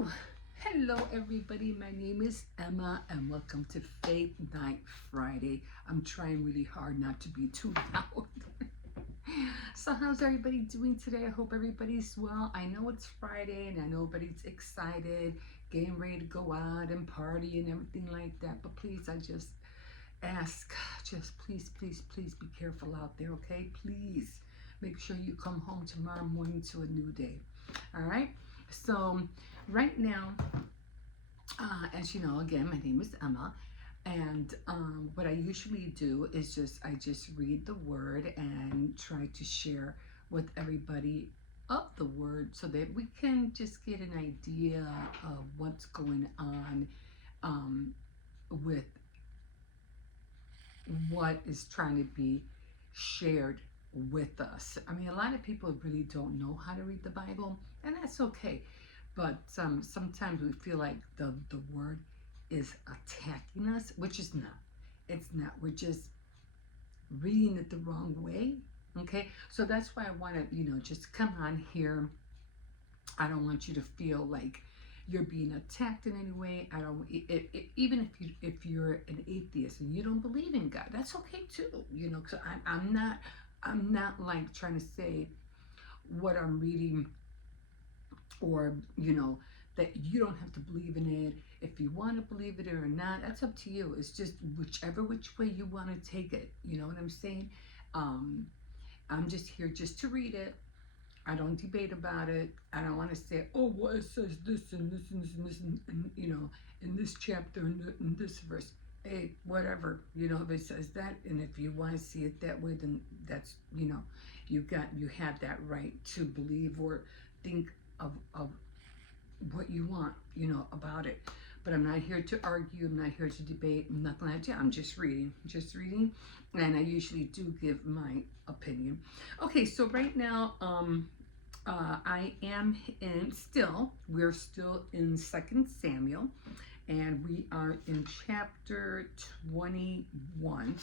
Whew. Hello, everybody. My name is Emma, and welcome to Faith Night Friday. I'm trying really hard not to be too loud. So, how's everybody doing today? I hope everybody's well. I know it's Friday, and I know everybody's excited, getting ready to go out and party and everything like that. But please, I just ask, just please be careful out there, okay? Please make sure you come home tomorrow morning to a new day. All right? So, right now, as you know, again, my name is Emma, and what I usually do is I just read the word and try to share with everybody of the word so that we can just get an idea of what's going on um, with what is trying to be shared with us. I mean, a lot of people really don't know how to read the Bible, and that's okay. But sometimes we feel like the word is attacking us, which is not. It's not. We're just reading it the wrong way. Okay, so that's why I want to, just come on here. I don't want you to feel like you're being attacked in any way. I don't. Even if you're an atheist and you don't believe in God, that's okay too. Because I'm not like trying to say what I'm reading, or that you don't have to believe in it. If you want to believe it or not, that's up to you. It's just which way you want to take it. You know what I'm saying? um I'm just here just to read it. I don't debate about it. I don't want to say, oh, well, it says this and this and this and this and in this chapter and in this verse. Hey, whatever, if it says that, and if you want to see it that way, then that's, you have that right to believe or think of what you want, about it. But I'm not here to argue. I'm not here to debate. Nothing like that. I'm just reading, and I usually do give my opinion. Okay, so right now, I am we're still in Second Samuel, and we are in chapter 21.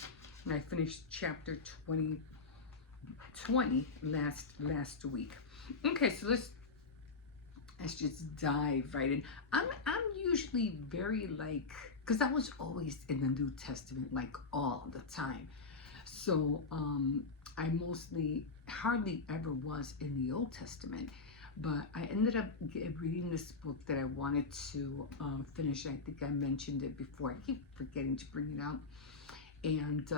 And I finished chapter 20 last week. Okay, so let's just dive right in. I'm usually very like, because I was always in the New Testament like all the time. So I mostly hardly ever was in the Old Testament, but I ended up reading this book that I wanted to finish. I think I mentioned it before. I keep forgetting to bring it out. And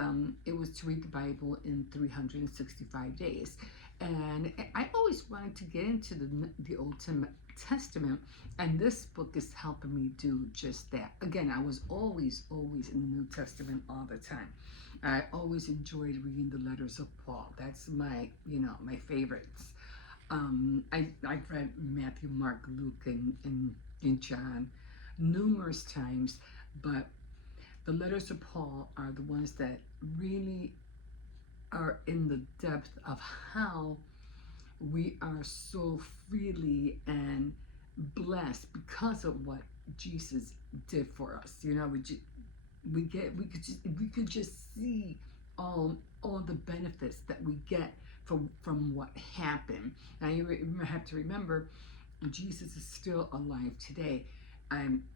it was to read the Bible in 365 days. And I always wanted to get into the Old Testament, and this book is helping me do just that. Again, I was always in the New Testament all the time. I always enjoyed reading the letters of Paul. That's my favorites. I've read Matthew, Mark, Luke, and John numerous times, but the letters of Paul are the ones that really are in the depth of how we are so freely and blessed because of what Jesus did for us. We could just see all the benefits that we get from what happened. Now you have to remember, Jesus is still alive today.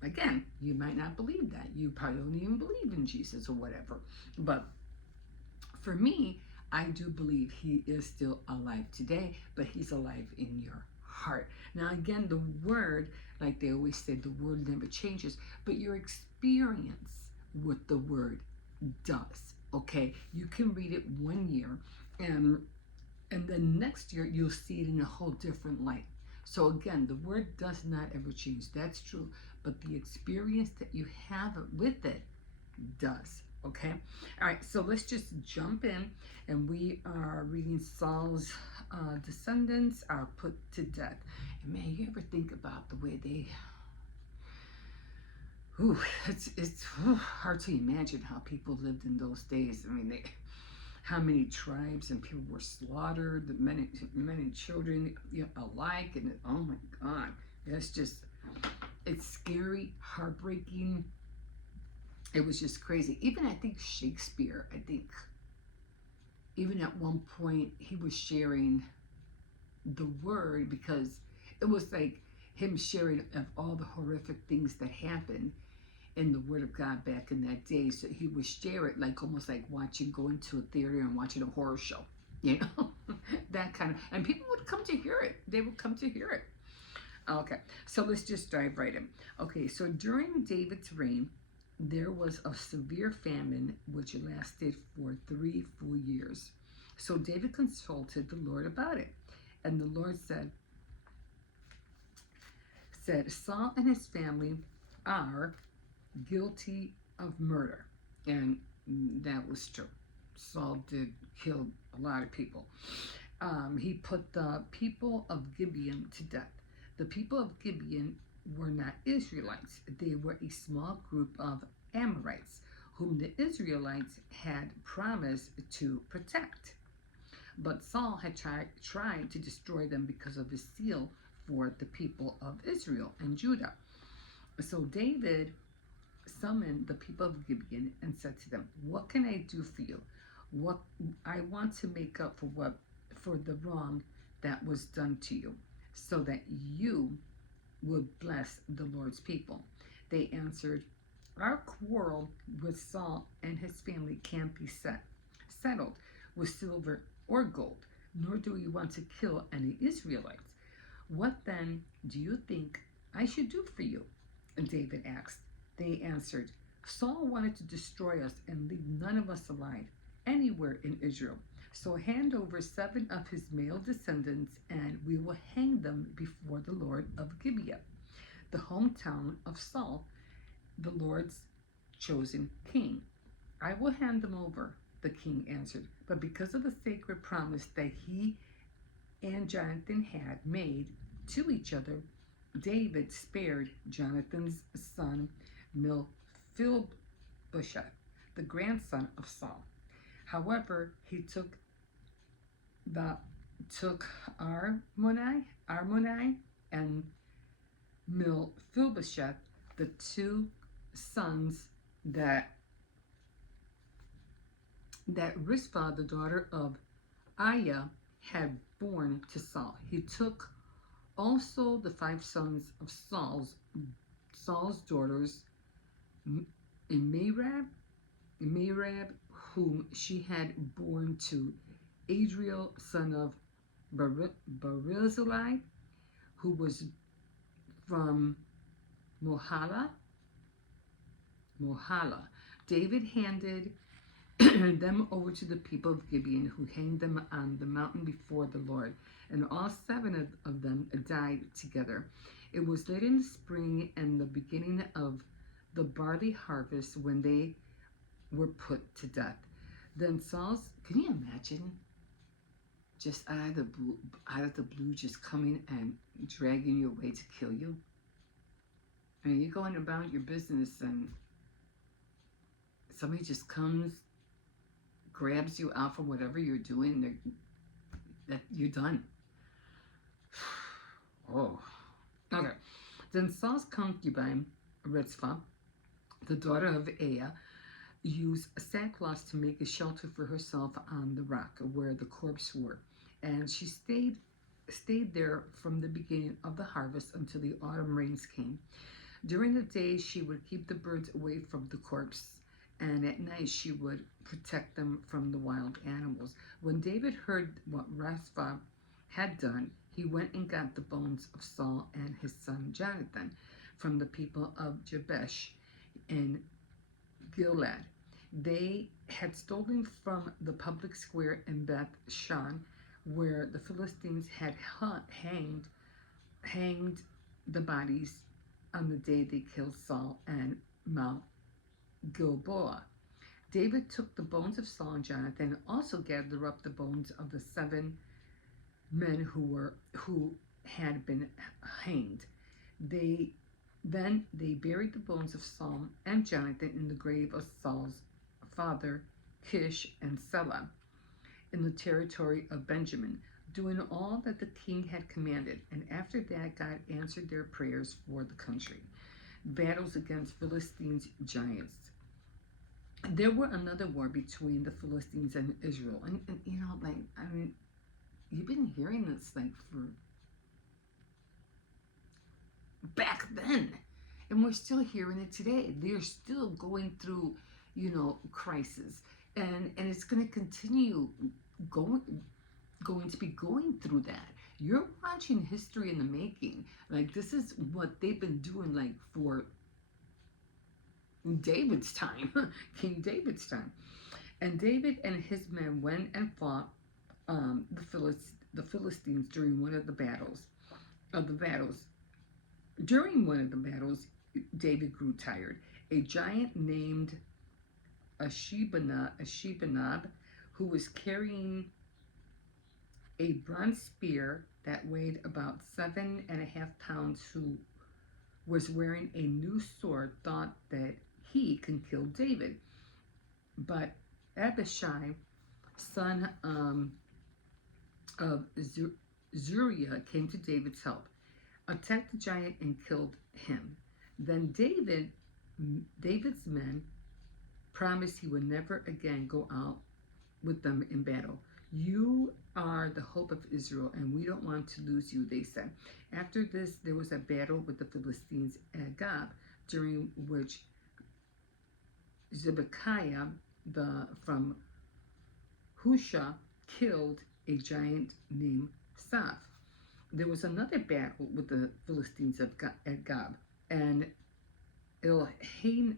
Again, you might not believe that. You probably don't even believe in Jesus or whatever. But for me, I do believe he is still alive today, but he's alive in your heart. Now, again, the word, like they always say, the word never changes, but your experience with the word does. Okay, you can read it one year, and then next year you'll see it in a whole different light. So again, the word does not ever change. That's true, but the experience that you have with it does. Okay, all right. So let's just jump in, and we are reading Saul's descendants are put to death. And man, you ever think about the way they? It's hard to imagine how people lived in those days. I mean, how many tribes and people were slaughtered, the men and children alike, and oh my God, it's scary, heartbreaking. It was just crazy. Even I think Shakespeare, even at one point he was sharing the word, because it was like him sharing of all the horrific things that happened in the Word of God back in that day. So he would share it like almost like watching, going to a theater and watching a horror show, you know, that kind of, and people would come to hear it. They would come to hear it. Okay, so let's just dive right in. Okay, so during David's reign, there was a severe famine which lasted for 3 full years. So David consulted the Lord about it. And the Lord said, Saul and his family are guilty of murder. And that was true. Saul did kill a lot of people. He put the people of Gibeon to death. The people of Gibeon were not Israelites. They were a small group of Amorites whom the Israelites had promised to protect. But Saul had tried to destroy them because of his zeal for the people of Israel and Judah. So David summoned the people of Gibeon and said to them, "What can I do for you? What I want to make up for the wrong that was done to you, so that you will bless the Lord's people." They answered, "Our quarrel with Saul and his family can't be settled with silver or gold, nor do we want to kill any Israelites. What then do you think I should do for you?" And David asked. They answered, "Saul wanted to destroy us and leave none of us alive anywhere in Israel. So hand over 7 of his male descendants, and we will hang them before the Lord of Gibeah, the hometown of Saul, the Lord's chosen king." "I will hand them over," the king answered. But because of the sacred promise that he and Jonathan had made to each other, David spared Jonathan's son Mephibosheth, the grandson of Saul. However, he took Armoni and Mephibosheth, the 2 sons that Rizpah, the daughter of Aiah, had born to Saul. He took also the 5 sons of Saul's daughters, Merab, whom she had born to Adriel, son of Barzillai, who was from Mohala. David handed them over to the people of Gibeon, who hanged them on the mountain before the Lord, and all 7 of them died together. It was late in the spring and the beginning of the barley harvest when they were put to death. Then can you imagine, just out of the blue, just coming and dragging you away to kill you? I mean, you're going about your business and somebody just comes, grabs you out from whatever you're doing, that you're done. Oh. Okay. Then Saul's concubine, Rizpah, the daughter of Aiah, used sackcloth to make a shelter for herself on the rock where the corpses were, and she stayed there from the beginning of the harvest until the autumn rains came. During the day, she would keep the birds away from the corpse, and at night she would protect them from the wild animals. When David heard what Rizpah had done, he went and got the bones of Saul and his son Jonathan from the people of Jabesh in Gilead. They had stolen from the public square in Beth Shan, where the Philistines had hanged the bodies on the day they killed Saul and Mount Gilboa. David took the bones of Saul and Jonathan and also gathered up the bones of the 7 men who had been hanged. They buried the bones of Saul and Jonathan in the grave of Saul's father Kish and Selah in the territory of Benjamin, doing all that the king had commanded. And after that, God answered their prayers for the country. Battles against Philistines giants. There were another war between the Philistines and Israel, and you know, like, I mean, you've been hearing this like back then. And we're still hearing it today. They're still going through, crisis. And it's going to continue going going to be going through that. You're watching history in the making. Like, this is what they've been doing, like, for David's time, King David's time. And David and his men went and fought the Philistines during one of the battles. During one of the battles, David grew tired. A giant named Ashibanob, who was carrying a bronze spear that weighed about 7.5 pounds, who was wearing a new sword, thought that he can kill David. But Abishai, son of Zeruiah, came to David's help, attacked the giant, and killed him. Then David's men promised he would never again go out with them in battle. You are the hope of Israel, and we don't want to lose you, they said. After this, there was a battle with the Philistines at Gob, during which Zebekiah from Husha killed a giant named Saph. There was another battle with the Philistines at Gob, and Ilhanan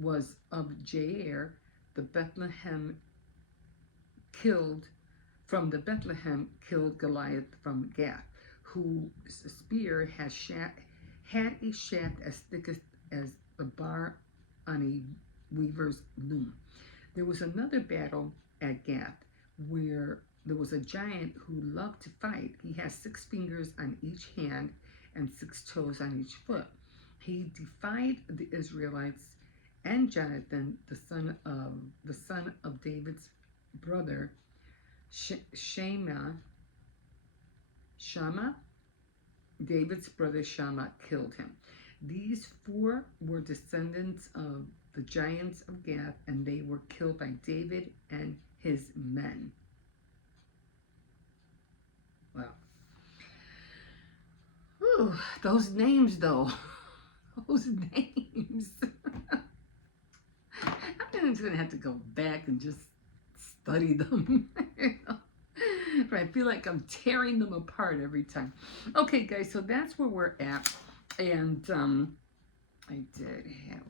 was of Jair, the Bethlehem killed Goliath from Gath, whose spear had a shaft as thick as a bar on a weaver's loom. There was another battle at Gath, where there was a giant who loved to fight. He had 6 fingers on each hand and 6 toes on each foot. He defied the Israelites and Jonathan, the son of David's brother, Shammah. David's brother Shammah killed him. These 4 were descendants of the giants of Gath, and they were killed by David and his men. Well, whew, those names, though. Those names. I'm just going to have to go back and just study them. But I feel like I'm tearing them apart every time. Okay, guys, so that's where we're at. And I did have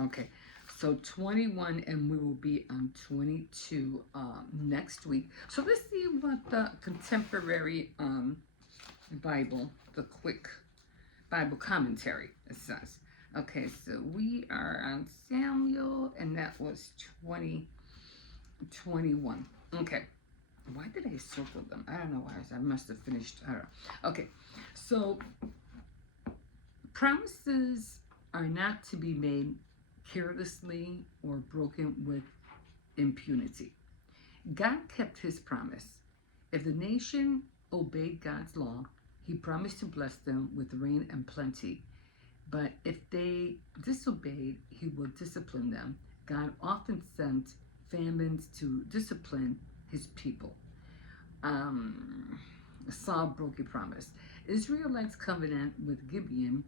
okay, so 21, and we will be on 22 next week. So let's see what the contemporary Bible, the quick Bible commentary, says. Okay, so we are on Samuel, and that was 21. Okay, why did I circle them? I don't know why. I must have finished. I don't know. Okay, so promises are not to be made carelessly or broken with impunity. God kept his promise. If the nation obeyed God's law, he promised to bless them with rain and plenty. But if they disobeyed, he would discipline them. God often sent famines to discipline his people. Saul broke a promise. Israelites' covenant with Gibeon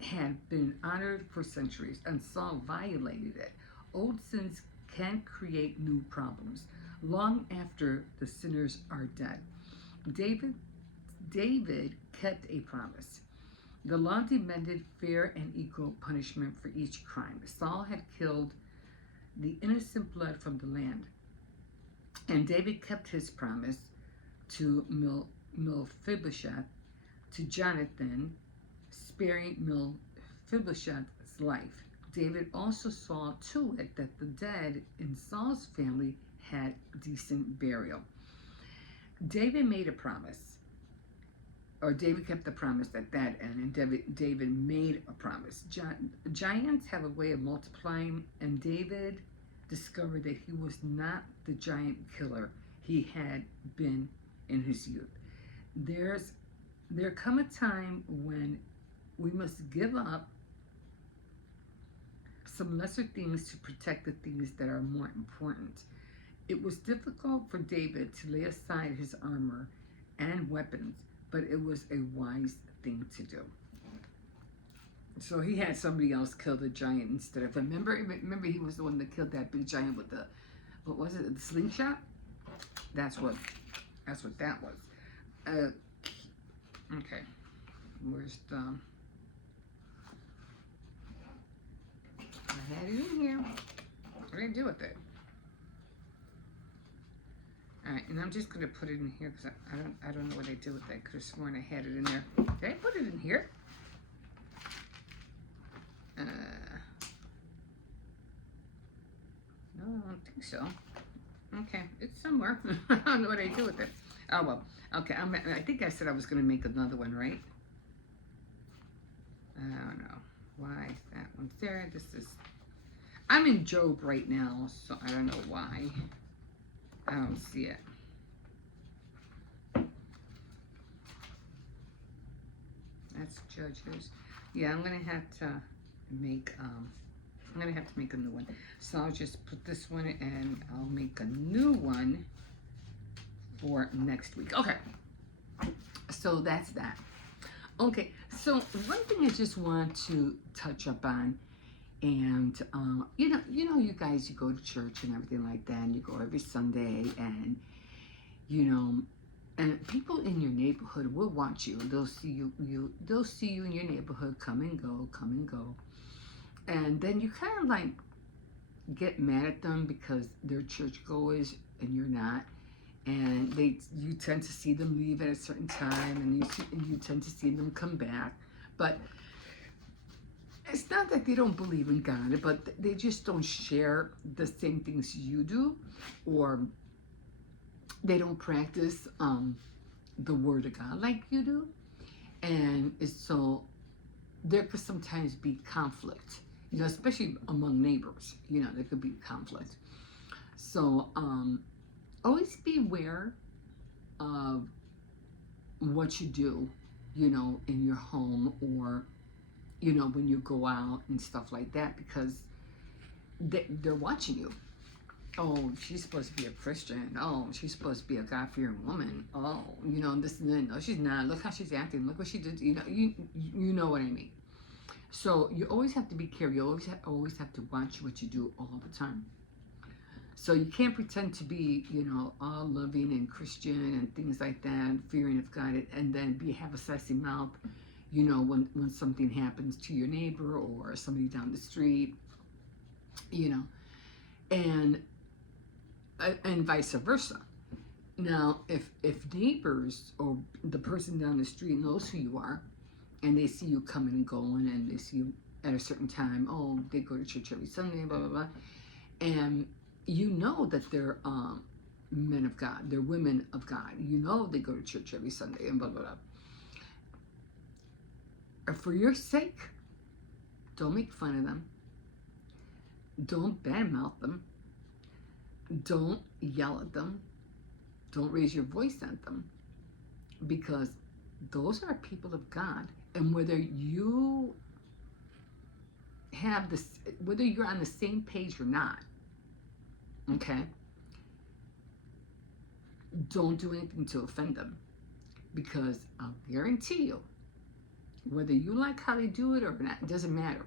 had been honored for centuries, and Saul violated it. Old sins can create new problems long after the sinners are dead. David kept a promise. The law demanded fair and equal punishment for each crime. Saul had killed the innocent blood from the land, and David kept his promise to Mephibosheth, to Jonathan, sparing Mephibosheth's life. David also saw to it that the dead in Saul's family had decent burial. David made a promise, or David kept the promise at that end, and David made a promise. Giants have a way of multiplying, and David discovered that he was not the giant killer he had been in his youth. There come a time when we must give up some lesser things to protect the things that are more important. It was difficult for David to lay aside his armor and weapons, but it was a wise thing to do. So he had somebody else kill the giant instead of him. Remember, he was the one that killed that big giant with the, what was it, the slingshot? That's what that was. Okay, where's the? I had it in here. What did I do with it? All right, and I'm just gonna put it in here because I don't know what I did with it. I could have sworn I had it in there. Did I put it in here? No, I don't think so. Okay, it's somewhere. I don't know what I do with it. Oh well. Okay, I think I said I was gonna make another one, right? I don't know why that one's there. I'm in Job right now, so I don't know why. I don't see it. That's Judges. Yeah, I'm gonna have to make a new one. So I'll just put this one and I'll make a new one for next week. Okay. So that's that. Okay. So one thing I just want to touch up on, and you guys, you go to church and everything like that, and you go every Sunday, and and people in your neighborhood will watch you. They'll see they'll see you in your neighborhood, come and go. And then you kind of like get mad at them because they're churchgoers and you're not. And you tend to see them leave at a certain time, and you tend to see them come back. But it's not that they don't believe in God, but they just don't share the same things you do, or they don't practice the Word of God like you do. And so there could sometimes be conflict, especially among neighbors. There could be conflict. So always be aware of what you do, in your home, or when you go out and stuff like that, because they're watching you. Oh, she's supposed to be a Christian. Oh, she's supposed to be a God-fearing woman. Oh, this and that. No, she's not. Look how she's acting. Look what she did. You know what I mean. So you always have to be careful. You always have to watch what you do all the time. So you can't pretend to be, all loving and Christian and things like that, fearing of God, and then have a sassy mouth, when something happens to your neighbor or somebody down the street, and vice versa. Now, if neighbors or the person down the street knows who you are, and they see you coming and going, and they see you at a certain time, oh, they go to church every Sunday, blah, blah, blah, and that they're men of God, they're women of God, they go to church every Sunday, and blah, blah, blah. For your sake, don't make fun of them. Don't badmouth them. Don't yell at them. Don't raise your voice at them, because those are people of God. And whether you have whether you're on the same page or not, okay, don't do anything to offend them, because I'll guarantee you, whether you like how they do it or not, it doesn't matter.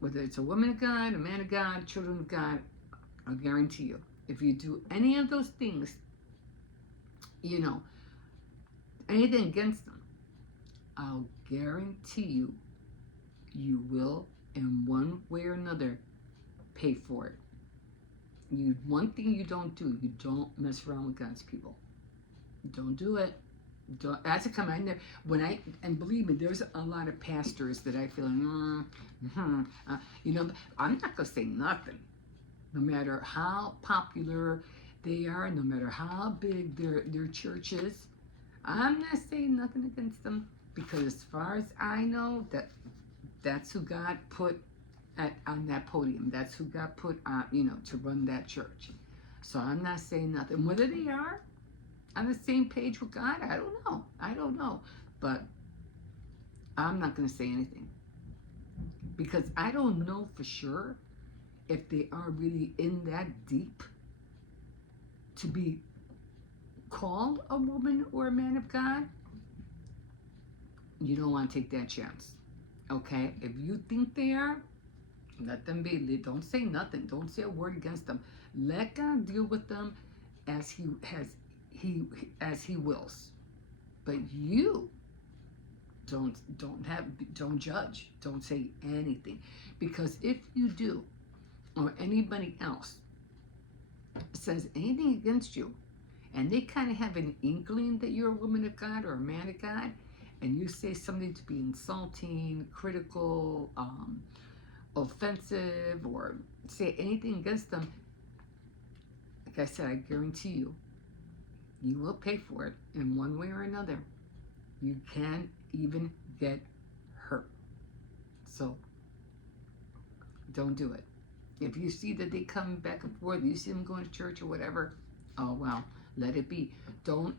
Whether it's a woman of God, a man of God, children of God, I'll guarantee you, if you do any of those things, anything against them, I'll guarantee you, you will, in one way or another, pay for it. One thing you don't do, you don't mess around with God's people. Don't do it. That's a comment there. And believe me, there's a lot of pastors that I feel, I'm not gonna say nothing. No matter how popular they are, no matter how big their church is, I'm not saying nothing against them, because as far as I know, that's who God put on that podium. That's who God put on, to run that church. So I'm not saying nothing. Whether they are on the same page with God, I don't know. But I'm not going to say anything, because I don't know for sure if they are really in that deep to be called a woman or a man of God, you don't want to take that chance. Okay? If you think they are, let them be. Don't say nothing. Don't say a word against them. Let God deal with them as he wills. But you don't judge. Don't say anything. Because if you do, or anybody else says anything against you, and they kind of have an inkling that you're a woman of God or a man of God, and you say something to be insulting, critical, offensive, or say anything against them, like I said, I guarantee you, you will pay for it in one way or another. You can even get hurt. So don't do it. If you see that they come back and forth, you see them going to church or whatever, oh well, let it be. Don't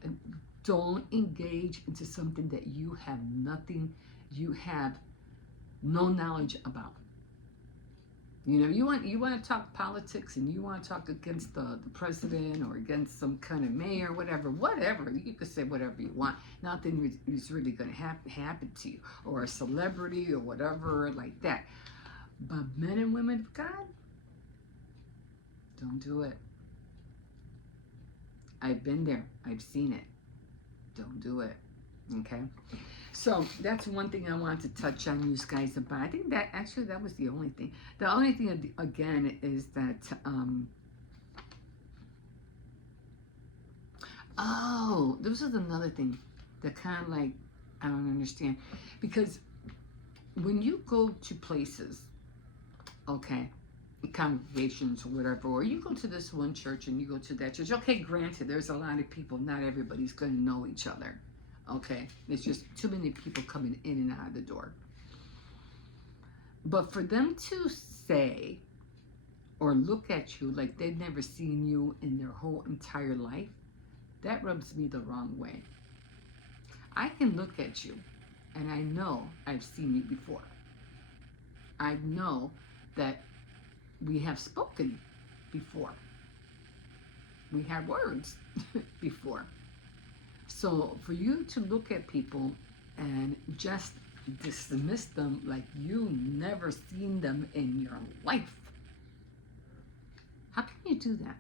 engage into something that you have no knowledge about. You know, you want to talk politics and you want to talk against the president or against some kind of mayor, whatever. You can say whatever you want. Nothing is really going to happen to you, or a celebrity or whatever like that. But men and women of God, don't do it. I've been there. I've seen it. Don't do it. Okay? So that's one thing I wanted to touch on you guys about. I think that actually that was the only thing. The only thing again is that oh, this is another thing that kind of like I don't understand, because when you go to places, okay, congregations or whatever, or you go to this one church and you go to that church, okay, granted, there's a lot of people, not everybody's going to know each other. Okay, there's just too many people coming in and out of the door. But for them to say or look at you like they've never seen you in their whole entire life, that rubs me the wrong way. I can look at you and I know I've seen you before. I know that we have spoken before. We had words before. So for you to look at people and just dismiss them like you never seen them in your life, how can you do that?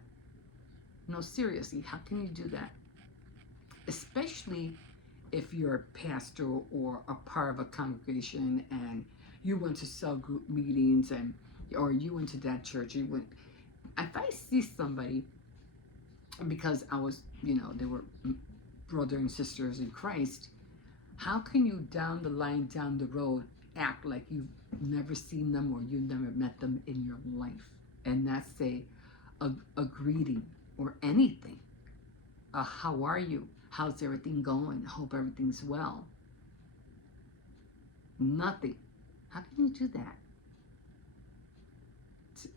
No, seriously, how can you do that? Especially if you're a pastor or a part of a congregation and you went to cell group meetings or you went to that church. If I see somebody, because I was, they were brother and sisters in Christ, how can you down the line, down the road, act like you've never seen them or you've never met them in your life and not say a greeting or anything? How are you? How's everything going? Hope everything's well. Nothing. How can you do that?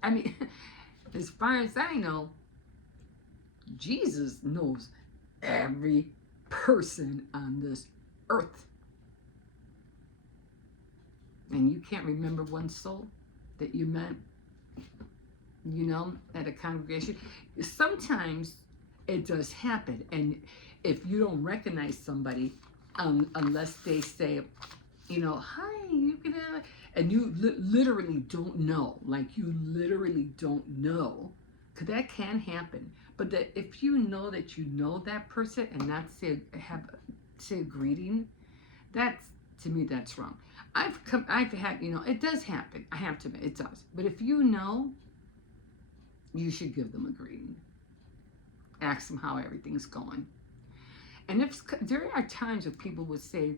I mean, as far as I know, Jesus knows every person on this earth. And you can't remember one soul that you met, at a congregation. Sometimes it does happen. And if you don't recognize somebody, unless they say, hi, you can have, and you literally don't know, you literally don't know, because that can happen. But that if you know that you know that person and not say a greeting, to me that's wrong. I've had, it does happen. I have to admit, it does. But if you know, you should give them a greeting. Ask them how everything's going. And if there are times where people would say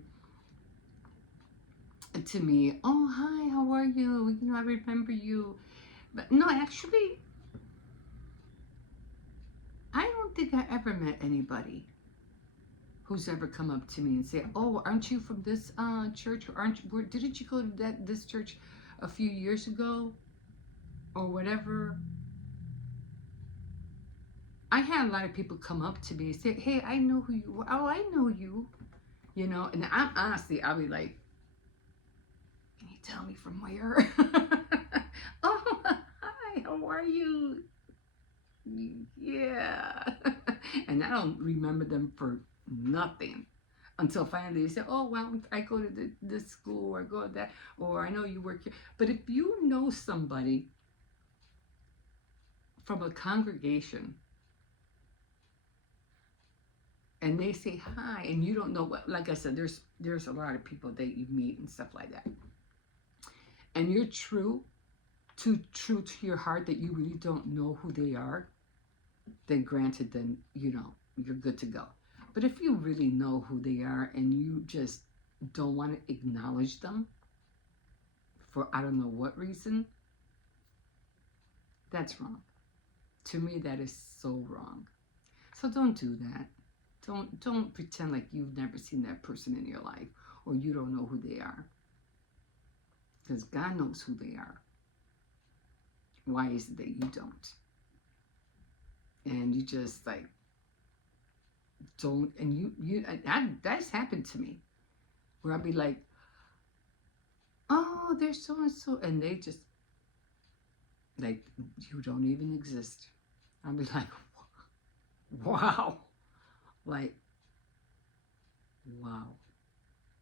to me, oh, hi, how are you? I remember you. But no, actually, I don't think I ever met anybody who's ever come up to me and say, oh, aren't you from this church? Or didn't you go to this church a few years ago? Or whatever. I had a lot of people come up to me and say, hey, I know who you are. Oh, I know you. And I'll be like, can you tell me from where? Oh, hi, how are you? Yeah. And I don't remember them for nothing until finally they say, oh, well, I go to this school or I go to that, or I know you work here. But if you know somebody from a congregation and they say hi and you don't know what, like I said, there's a lot of people that you meet and stuff like that. And you're true to your heart that you really don't know who they are, then granted, then you're good to go. But if you really know who they are and you just don't want to acknowledge them for I don't know what reason, that's wrong. To me, that is so wrong. So don't do that. Don't pretend like you've never seen that person in your life or you don't know who they are. Because God knows who they are. Why is it that you don't? And you just like don't, and that's happened to me, where I'll be like, oh, there's so and so, and they just like, you don't even exist. I'll be like, wow, like, wow,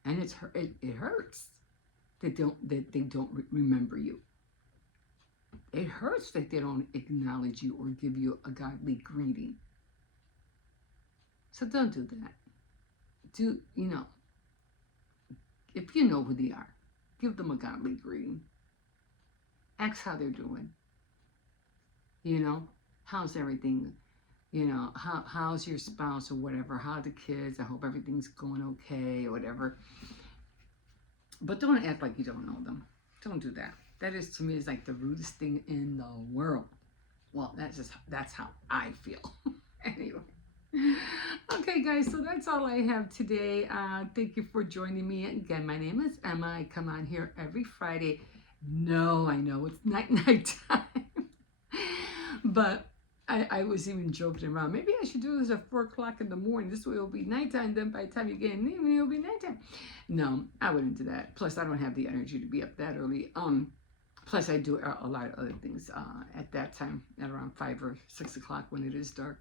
and it hurts that they don't remember you. It hurts that they don't acknowledge you or give you a godly greeting. So don't do that. If you know who they are, give them a godly greeting. Ask how they're doing. How's everything? How's your spouse or whatever? How are the kids? I hope everything's going okay or whatever. But don't act like you don't know them. Don't do that. That is, to me, is like the rudest thing in the world. Well, that's how I feel. Anyway. Okay, guys, so that's all I have today. Thank you for joining me. Again, my name is Emma. I come on here every Friday. No, I know it's night time. But I was even joking around. Maybe I should do this at 4 o'clock in the morning. This way it'll be nighttime. Then by the time you get in the evening, it'll be nighttime. No, I wouldn't do that. Plus, I don't have the energy to be up that early. Plus, I do a lot of other things at that time, at around 5 or 6 o'clock when it is dark.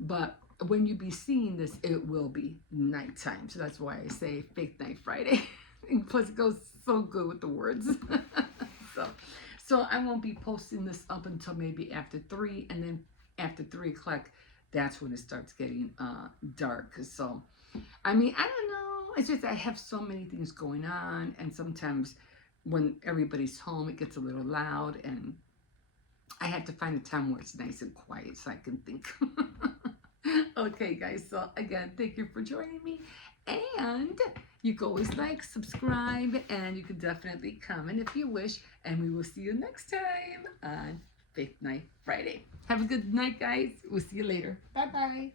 But when you be seeing this, it will be nighttime. So that's why I say Faith Night Friday. And plus, it goes so good with the words. So I won't be posting this up until maybe after 3. And then after 3 o'clock, that's when it starts getting dark. So, I mean, I don't know. It's just I have so many things going on. And sometimes when everybody's home, it gets a little loud. And I have to find a time where it's nice and quiet so I can think. Okay, guys. So, again, thank you for joining me. And you can always like, subscribe, and you can definitely comment if you wish. And we will see you next time on Faith Night Friday. Have a good night, guys. We'll see you later. Bye-bye.